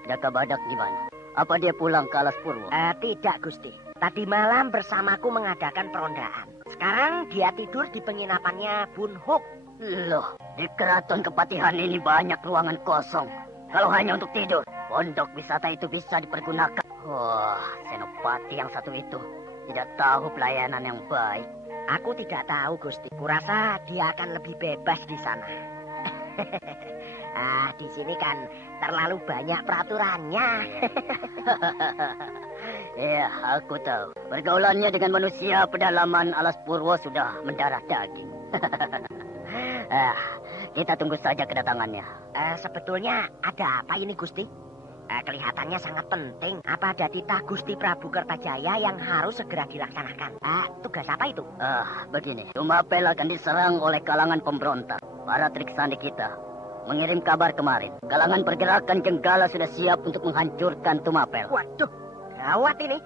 Jaka Badak gimana? Apa dia pulang ke Alas Purwo? Tidak, Gusti. Tadi malam bersamaku mengadakan perondaan. Sekarang dia tidur di penginapannya Bun Hok. Loh, di keraton kepatihan ini banyak ruangan kosong. Kalau hanya untuk tidur, pondok wisata itu bisa dipergunakan. Wah, Senopati yang satu itu tidak tahu pelayanan yang baik. Aku tidak tahu, Gusti. Kurasa dia akan lebih bebas di sana. Di sini kan terlalu banyak peraturannya. Ya, aku tahu. Pergaulannya dengan manusia pedalaman alas purwo sudah mendarah daging. Kita tunggu saja kedatangannya. Sebetulnya ada apa ini, Gusti? Kelihatannya sangat penting. Apa ada titah Gusti Prabu Kertajaya yang harus segera dilaksanakan? Tugas apa itu? Begini. Tumapel akan diserang oleh kalangan pemberontak. Para trik sandi kita mengirim kabar kemarin. Kalangan pergerakan Jenggala sudah siap untuk menghancurkan Tumapel. Waduh, gawat ini.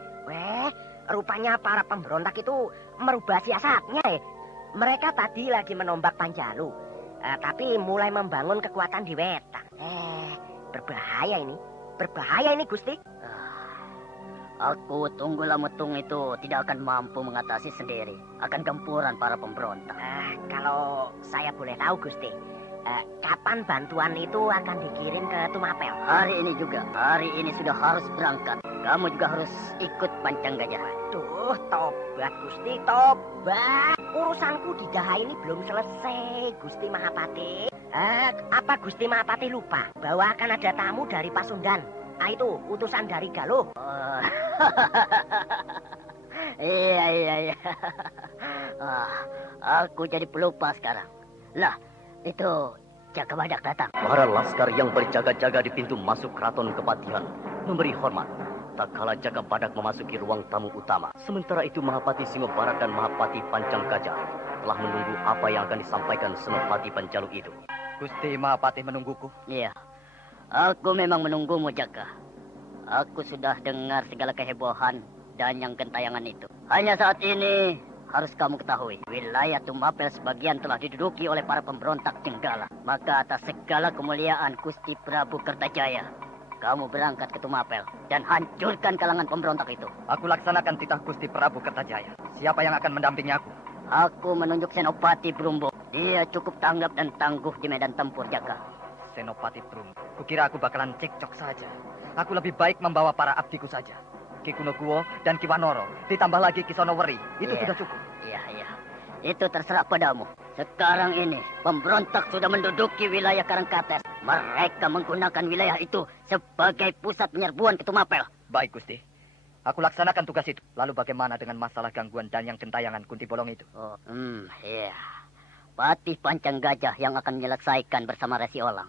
Rupanya para pemberontak itu merubah siasatnya. Mereka tadi lagi menombak Panjalu. Tapi mulai membangun kekuatan di Wetan. Berbahaya ini. Berbahaya ini, Gusti. Aku tunggu Lamutung itu tidak akan mampu mengatasi sendiri. Akan gempuran para pemberontak. Kalau saya boleh tahu, Gusti, kapan bantuan itu akan dikirim ke Tumapel? Hari ini juga. Hari ini sudah harus berangkat. Kamu juga harus ikut Pancang Gajah. Waduh, tobat, Gusti, tobat. Urusanku di Daha ini belum selesai, Gusti Mahapati. Apa Gusti Mahapati lupa bahwa akan ada tamu dari Pasundan? Itu utusan dari Galuh. Iya. Aku jadi pelupa sekarang. Lah, itu Jaka Badak datang. Para laskar yang berjaga-jaga di pintu masuk keraton Kepatihan memberi hormat. Tak kala Jaka Badak memasuki ruang tamu utama. Sementara itu Mahapati Singobarat dan Mahapati Pancang Gajah telah menunggu apa yang akan disampaikan Senopati Panjalu itu. Gusti Mahapati menungguku. Iya, aku memang menunggumu, Jaka. Aku sudah dengar segala kehebohan dan yang gentayangan itu. Hanya saat ini harus kamu ketahui, wilayah Tumapel sebagian telah diduduki oleh para pemberontak Jenggala. Maka atas segala kemuliaan Gusti Prabu Kertajaya, kamu berangkat ke Tumapel dan hancurkan kalangan pemberontak itu. Aku laksanakan titah Gusti Prabu Kertajaya. Siapa yang akan mendampingi aku? Aku menunjuk Senopati Brumbo. Dia cukup tanggap dan tangguh di medan tempur, Jaka. Senopati Brumbo. Kukira aku bakalan cekcok saja. Aku lebih baik membawa para abdiku saja. Ki Kunokuwo dan Ki Wanoro. Ditambah lagi Ki Sonoweri. Itu sudah cukup. Iya. Itu terserah padamu. Sekarang ini pemberontak sudah menduduki wilayah Karangkates. Mereka menggunakan wilayah itu sebagai pusat penyerbuan ke Tumapel. Baik, Gusti. Aku laksanakan tugas itu. Lalu bagaimana dengan masalah gangguan dan yang gentayangan Kunti Bolong itu? Iya. Patih Pancang Gajah yang akan menyelesaikan bersama Resi Olang.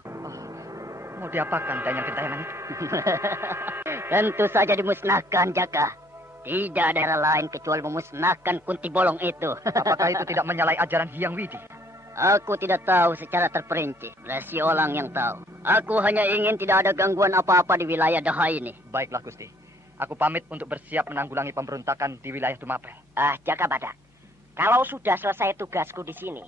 Mau diapakan dan yang gentayangan itu? Tentu saja dimusnahkan, Jaka. Tidak ada cara lain kecuali memusnahkan Kunti Bolong itu. Apakah itu tidak menyalahi ajaran Hyang Widi? Aku tidak tahu secara terperinci. Resi Olang yang tahu. Aku hanya ingin tidak ada gangguan apa-apa di wilayah Daha ini. Baiklah, Gusti. Aku pamit untuk bersiap menanggulangi pemberontakan di wilayah Tumapel. Jaka Badak, kalau sudah selesai tugasku di sini,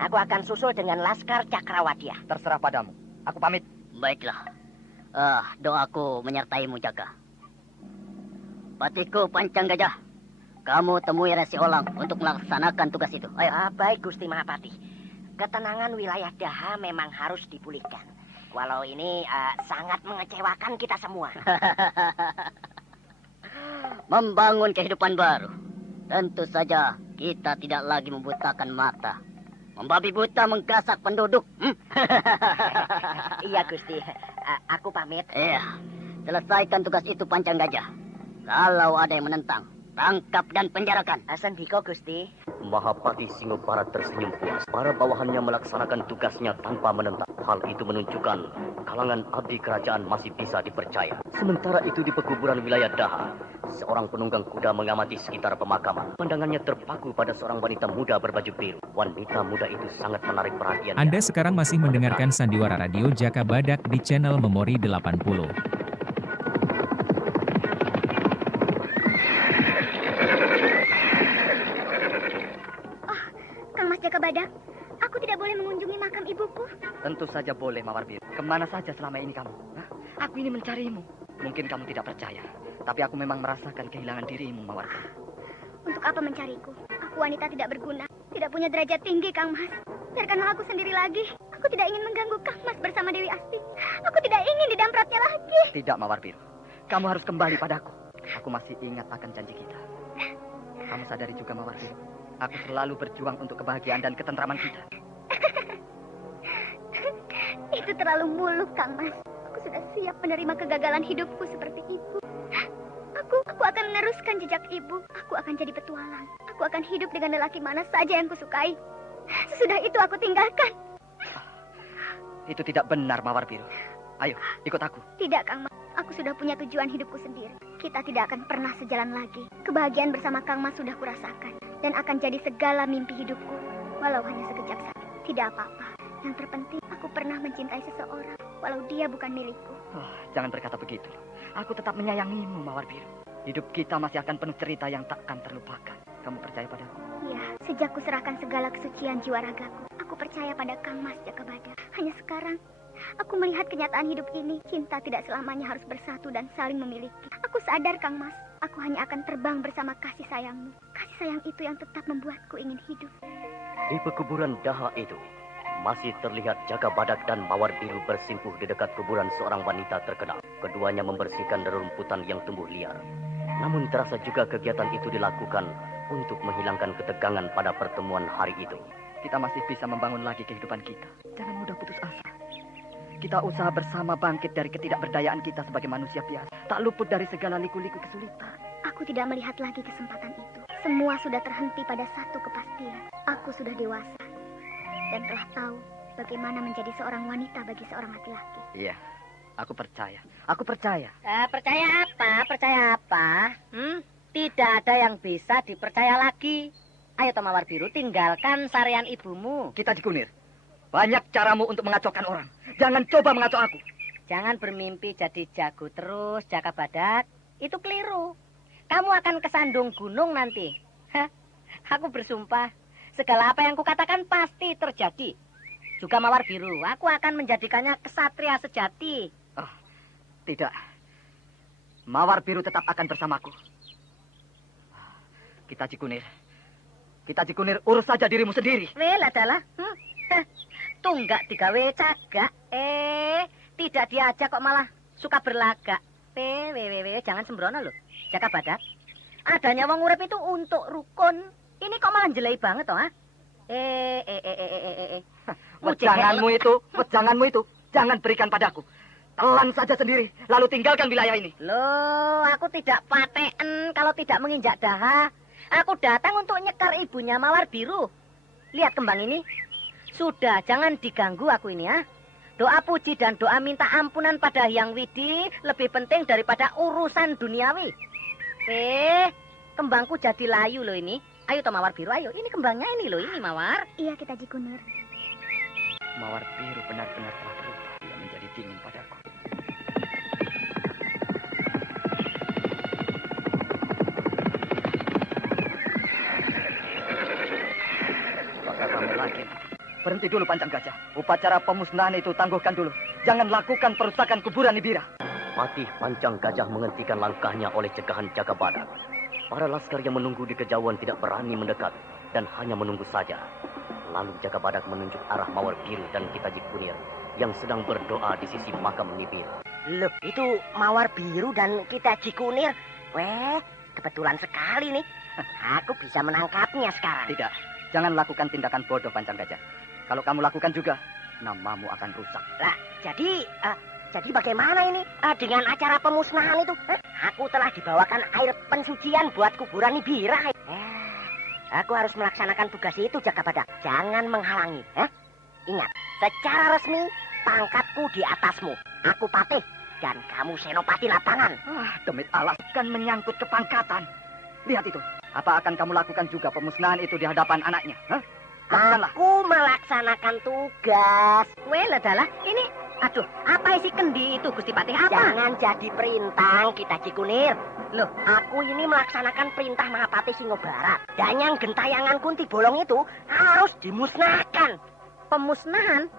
aku akan susul dengan Laskar Cakrawadia. Terserah padamu. Aku pamit. Baiklah. Doaku menyertaimu, Jaka. Patiku Pancang Gajah, kamu temui Resi Olang untuk melaksanakan tugas itu. Ayo. Baik, Gusti Mahapati. Ketenangan wilayah Daha memang harus dipulihkan. Walau ini sangat mengecewakan kita semua. Membangun kehidupan baru. Tentu saja kita tidak lagi membutakan mata. Membabi buta menggasak penduduk. Iya, Gusti. Aku pamit. Iya. Selesaikan tugas itu, Pancang Gajah. Kalau ada yang menentang, tangkap dan penjarakan. Sendiko, Gusti. Mahapati Singobarat tersenyum puas. Para bawahannya melaksanakan tugasnya tanpa menentang. Hal itu menunjukkan kalangan abdi kerajaan masih bisa dipercaya. Sementara itu di pekuburan wilayah Daha, seorang penunggang kuda mengamati sekitar pemakaman. Pandangannya terpaku pada seorang wanita muda berbaju biru. Wanita muda itu sangat menarik perhatian. Anda sekarang masih mendengarkan Sandiwara Radio Jaka Badak di channel Memori 80. Jaka Badak, aku tidak boleh mengunjungi makam ibuku. Tentu saja boleh, Mawar Biru. Kemana saja selama ini kamu? Aku ini mencarimu. Mungkin kamu tidak percaya, tapi aku memang merasakan kehilangan dirimu, Mawar Biru. Untuk apa mencariku? Aku wanita tidak berguna, tidak punya derajat tinggi, Kang Mas. Biarkanlah aku sendiri lagi. Aku tidak ingin mengganggu Kang Mas bersama Dewi Asti. Aku tidak ingin didampratnya lagi. Tidak, Mawar Biru. Kamu harus kembali padaku. Aku masih ingat akan janji kita. Kamu sadari juga, Mawar Biru. Aku selalu berjuang untuk kebahagiaan dan ketentraman kita. Itu Itu terlalu muluk, Kang Mas. Aku sudah siap menerima kegagalan hidupku seperti ibu. Aku akan meneruskan jejak ibu. Aku akan jadi petualang. Aku akan hidup dengan lelaki mana saja yang kusukai. Sesudah itu aku tinggalkan. Itu tidak benar, Mawar Biru. Ayo, ikut aku. Tidak, Kang Mas. Aku sudah punya tujuan hidupku sendiri. Kita tidak akan pernah sejalan lagi. Kebahagiaan bersama Kang Mas sudah kurasakan. Dan akan jadi segala mimpi hidupku. Walau hanya sekejap saja. Tidak apa-apa. Yang terpenting, aku pernah mencintai seseorang. Walau dia bukan milikku. Oh, jangan berkata begitu. Aku tetap menyayangimu, Mawar Biru. Hidup kita masih akan penuh cerita yang takkan terlupakan. Kamu percaya padaku? Iya, sejak kuserahkan segala kesucian jiwa ragaku, aku percaya pada Kang Mas Jakabada. Hanya sekarang, aku melihat kenyataan hidup ini. Cinta tidak selamanya harus bersatu dan saling memiliki. Aku sadar, Kang Mas, aku hanya akan terbang bersama kasih sayangmu. Kasih sayang itu yang tetap membuatku ingin hidup. Di pekuburan Daha itu, masih terlihat Jakabadak dan Mawar Biru bersimpuh di dekat kuburan seorang wanita terkenal. Keduanya membersihkan rerumputan yang tumbuh liar. Namun terasa juga kegiatan itu dilakukan untuk menghilangkan ketegangan pada pertemuan hari itu. Kita masih bisa membangun lagi kehidupan kita. Jangan mudah putus asa. Kita usaha bersama bangkit dari ketidakberdayaan kita sebagai manusia biasa. Tak luput dari segala liku-liku kesulitan. Aku tidak melihat lagi kesempatan itu. Semua sudah terhenti pada satu kepastian. Aku sudah dewasa. Dan telah tahu bagaimana menjadi seorang wanita bagi seorang laki-laki. Iya, aku percaya. Aku percaya. Percaya apa? Percaya apa? Tidak ada yang bisa dipercaya lagi. Ayo Mawar Biru, tinggalkan sarian ibumu. Kita dikunir. Banyak caramu untuk mengacaukan orang. Jangan coba mengacau aku. Jangan bermimpi jadi jago terus, Jakabadak. Itu keliru. Kamu akan kesandung gunung nanti. Hah? Aku bersumpah. Segala apa yang kukatakan pasti terjadi. Juga Mawar Biru, aku akan menjadikannya kesatria sejati. Oh, tidak. Mawar Biru tetap akan bersamaku. Kita Cikunir. Kita Cikunir, urus saja dirimu sendiri. Wel adalah. Tunggak digawe cagak. Tidak diajak kok malah suka berlagak. Jangan sembrono loh. Jakabadak. Adanya wong urip itu untuk rukun. Ini kok malah jelai banget toh, ha? Wejanganmu itu, jangan berikan padaku. Telan saja sendiri, lalu tinggalkan wilayah ini. Loh, aku tidak paten kalau tidak menginjak Daha. Aku datang untuk nyekar ibunya Mawar Biru. Lihat kembang ini. Sudah, jangan diganggu aku ini, ya. Doa puji dan doa minta ampunan pada Hyang Widi lebih penting daripada urusan duniawi. Kembangku jadi layu loh ini. Ayo toh Mawar Biru, ayo. Ini kembangnya ini loh, ini Mawar. Iya, kita Jikunir. Mawar Biru benar-benar telah berubah. Dia menjadi dingin padaku. Maka kamu lagi. Berhenti dulu Pancang Gajah. Upacara pemusnahan itu tangguhkan dulu. Jangan lakukan perusakan kuburan Nibira. Patih Pancang Gajah menghentikan langkahnya oleh cegahan Jakabadak. Para laskar yang menunggu di kejauhan tidak berani mendekat dan hanya menunggu saja. Lalu Jakabadak menunjuk arah Mawar Biru dan kita Jikunir yang sedang berdoa di sisi makam Nibira. Loh, itu Mawar Biru dan kita Jikunir. Kebetulan sekali nih. Aku bisa menangkapnya sekarang. Tidak, jangan lakukan tindakan bodoh Pancang Gajah. Kalau kamu lakukan juga, namamu akan rusak. Lah, jadi bagaimana ini dengan acara pemusnahan itu? Aku telah dibawakan air pensucian buat kuburan Nibira. Aku harus melaksanakan tugas itu, Jakabadak. Jangan menghalangi. Ingat, secara resmi pangkatku di atasmu. Aku Patih dan kamu Senopati lapangan. Demit alas kan menyangkut kepangkatan. Lihat itu. Apa akan kamu lakukan juga pemusnahan itu di hadapan anaknya? Lakukanlah. Aku melaksanakan tugas. Well adalah ini. Aduh, apa isi kendi itu, Gusti Patih? Apa? Jangan jadi perintah kita Cikunir. Loh, aku ini melaksanakan perintah Mahapati Singobarat. Dan yang gentayangan Kunti Bolong itu harus dimusnahkan. Pemusnahan?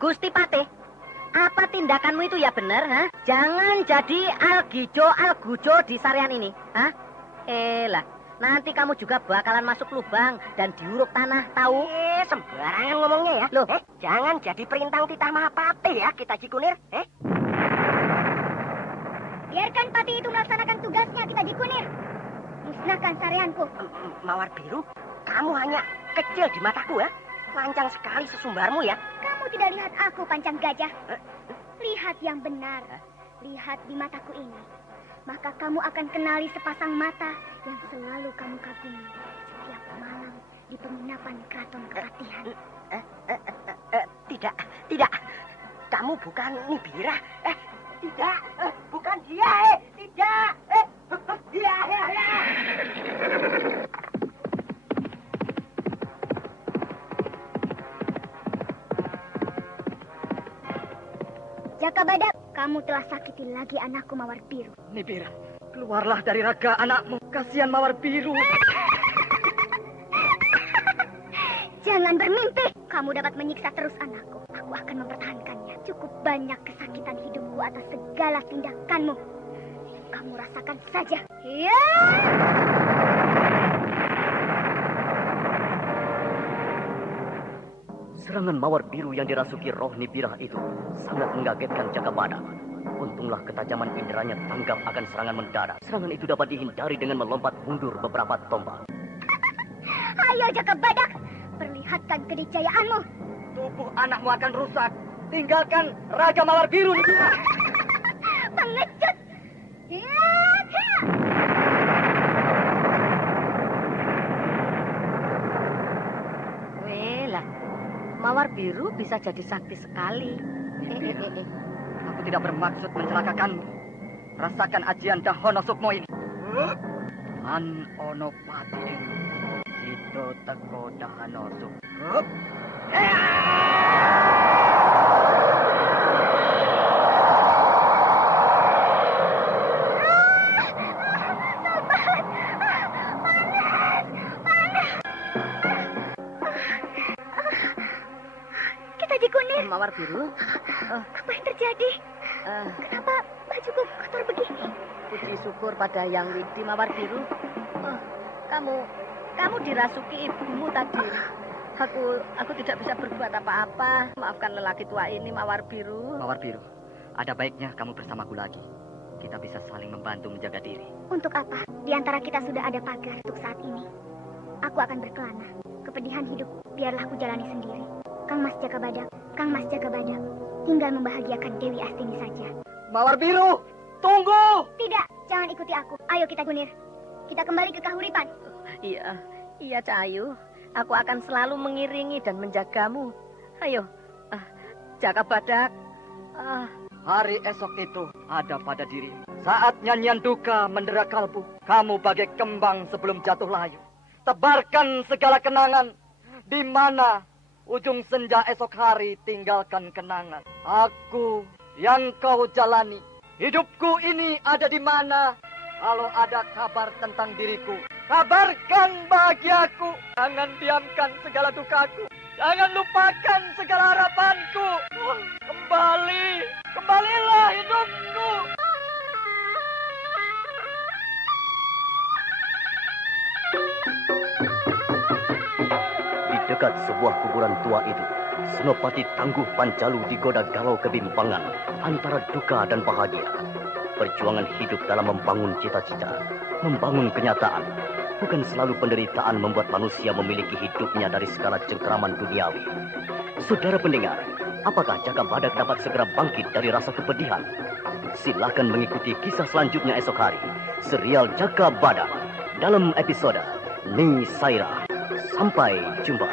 Gusti Patih, apa tindakanmu itu ya benar, ha? Jangan jadi Algujo di sarian ini, ha? Lah, nanti kamu juga bakalan masuk lubang dan diuruk tanah, tahu? Sembarangan ngomongnya ya. Loh, jangan jadi perintang titah Mahapati ya, kita Cikunir. Biarkan Pati itu melaksanakan tugasnya, kita Jikunir. Musnahkan sarianku. Mawar Biru, kamu hanya kecil di mataku ya. Lancang sekali sesumbarmu ya. Kamu tidak lihat aku, Pancang Gajah? Lihat yang benar. Lihat di mataku ini. Maka kamu akan kenali sepasang mata yang selalu kamu kagumi setiap malam di penginapan Keraton Kepatihan. Tidak. Kamu bukan Nibirah. Tidak. Bukan dia. Tidak. Dia. Jaka Badak, kamu telah sakiti lagi anakku Mawar Biru. Nibira, keluarlah dari raga anakmu. Kasihan Mawar Biru. Jangan bermimpi. Kamu dapat menyiksa terus anakku. Aku akan mempertahankannya. Cukup banyak kesakitan hidupku atas segala tindakanmu. Kamu rasakan saja. Ya! Serangan Mawar Biru yang dirasuki roh Nibirah itu sangat mengagetkan Jaka Badak. Untunglah ketajaman inderanya tanggap akan serangan mendadak. Serangan itu dapat dihindari dengan melompat mundur beberapa tombak. Ayo Jaka Badak, perlihatkan kenicayaanmu. Tubuh anakmu akan rusak. Tinggalkan Raja Mawar Biru, Nibira. Pengecut. Ya! Mawar Biru bisa jadi sakti sekali. Aku tidak bermaksud mencelakakanmu. Rasakan ajian Dahono Sukmo ini. Man ono pati Sito teko Dahono Sukmo. Mawar Biru, apa yang terjadi? Kenapa bajuku kotor begini? Puji syukur pada Yang Widi, Mawar Biru. Kamu dirasuki ibumu tadi. Aku tidak bisa berbuat apa-apa. Maafkan lelaki tua ini, Mawar Biru. Mawar Biru, ada baiknya kamu bersamaku lagi. Kita bisa saling membantu menjaga diri. Untuk apa? Di antara kita sudah ada pagar untuk saat ini. Aku akan berkelana. Kepedihan hidup biarlah aku jalani sendiri. Kang Mas Jaka Badak, tinggal membahagiakan Dewi Astini saja. Mawar Biru, tunggu! Tidak, jangan ikuti aku. Ayo kita Gunir. Kita kembali ke Kahuripan. Iya Cahayu. Aku akan selalu mengiringi dan menjagamu. Ayo, Jaka Badak. Hari esok itu ada pada dirimu. Saat nyanyian duka mendera kalbu, kamu bagai kembang sebelum jatuh layu. Tebarkan segala kenangan di mana ujung senja esok hari tinggalkan kenangan. Aku yang kau jalani. Hidupku ini ada di mana? Kalau ada kabar tentang diriku, kabarkan bahagiaku. Jangan diamkan segala dukaku. Jangan lupakan segala harapanku. Kembalilah hidupku. Dekat sebuah kuburan tua itu, Senopati Tangguh Panjalu digoda galau kebimbangan antara duka dan bahagia. Perjuangan hidup dalam membangun cita-cita, membangun kenyataan, bukan selalu penderitaan membuat manusia memiliki hidupnya dari segala cengkeraman duniawi. Saudara pendengar, apakah Jaka Badak dapat segera bangkit dari rasa kepedihan? Silakan mengikuti kisah selanjutnya esok hari, serial Jaka Badak dalam episode Ni Sairah. Sampai jumpa.